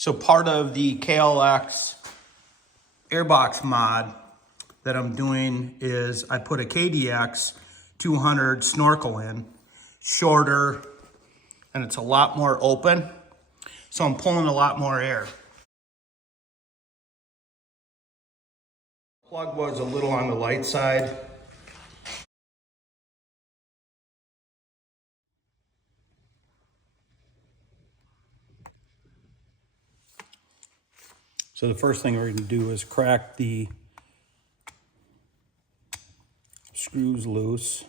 So part of the KLX airbox mod that I'm doing is I put a KDX 200 Snorkel in, shorter, and it's a lot more open. So I'm pulling a lot more air. Plug was a little on the light side. So the first thing we're going to do is crack the screws loose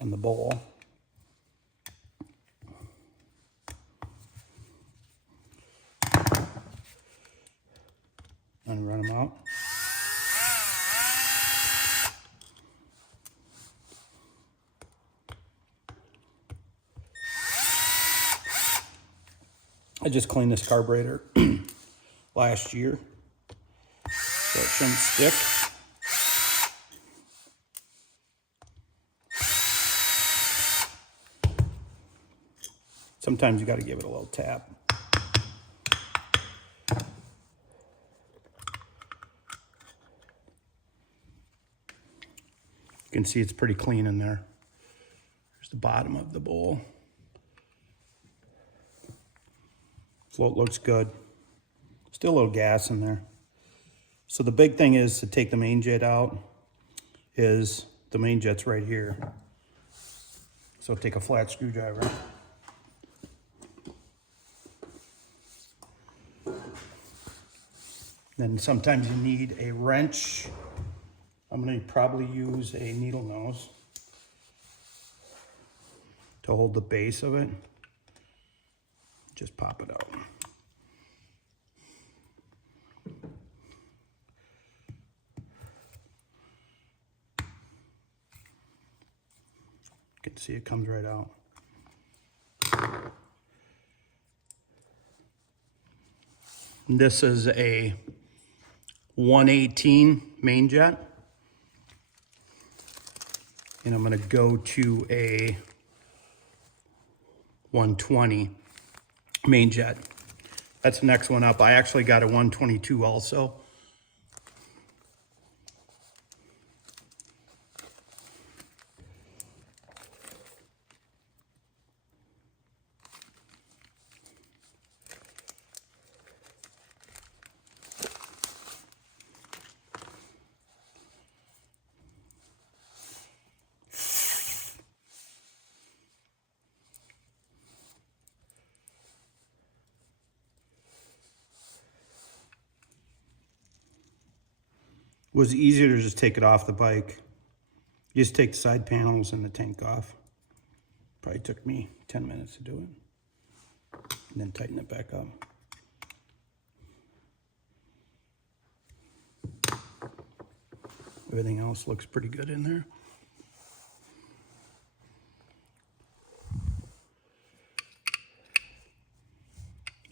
on the bowl. And run them out. I just cleaned this carburetor last year, so it shouldn't stick. Sometimes you got to give it a little tap. You can see it's pretty clean in there. There's the bottom of the bowl. Float looks good. Still a little gas in there. So the big thing is to take the main jet out is the main jet's right here. So take a flat screwdriver. Then sometimes you need a wrench. I'm going to probably use a needle nose to hold the base of it. Just pop it out. You can see it comes right out. And this is a 118 main jet. And I'm going to go to a 120 main jet. That's the next one up. I actually got a 122 also. It was easier to just take it off the bike. You just take the side panels and the tank off. Probably took me 10 minutes to do it. And then tighten it back up. Everything else looks pretty good in there.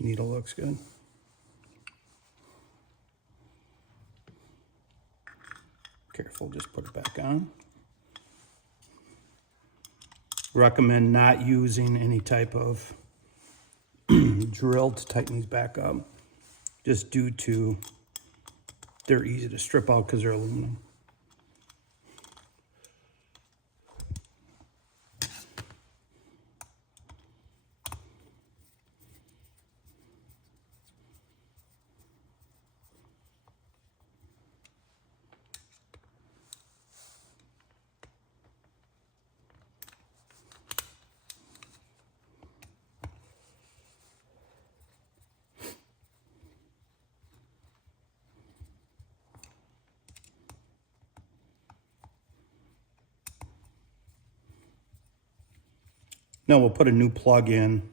Needle looks good. Careful, just put it back on. Recommend not using any type of drill to tighten these back up, just due to they're easy to strip out because they're aluminum. Now we'll put a new plug in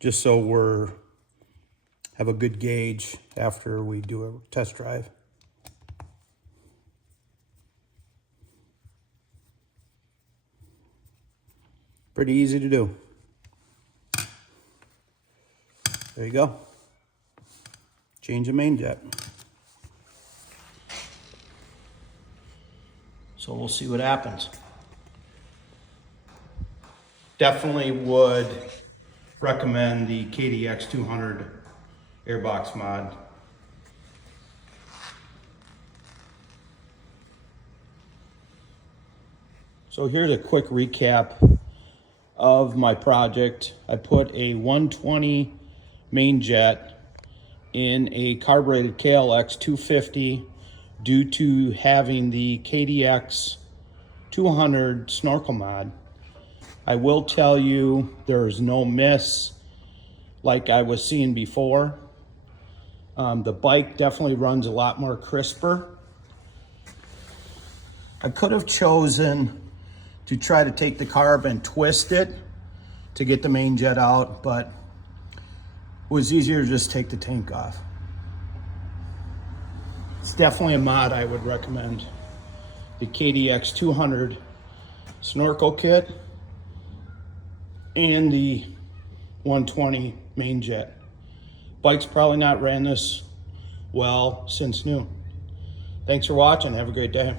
just so have a good gauge after we do a test drive. Pretty easy to do. There you go. Change the main jet. So we'll see what happens. Definitely would recommend the KDX 200 airbox mod. So here's a quick recap of my project. I put a 120 main jet in a carbureted KLX 250 due to having the KDX 200 snorkel mod. I will tell you there's no miss like I was seeing before. The bike definitely runs a lot more crisper. I could have chosen to try to take the carb and twist it to get the main jet out, but it was easier to just take the tank off. It's definitely a mod I would recommend. The KDX 200 snorkel kit and the 120 main jet. Bike's probably not ran this well since new. Thanks for watching. Have a great day.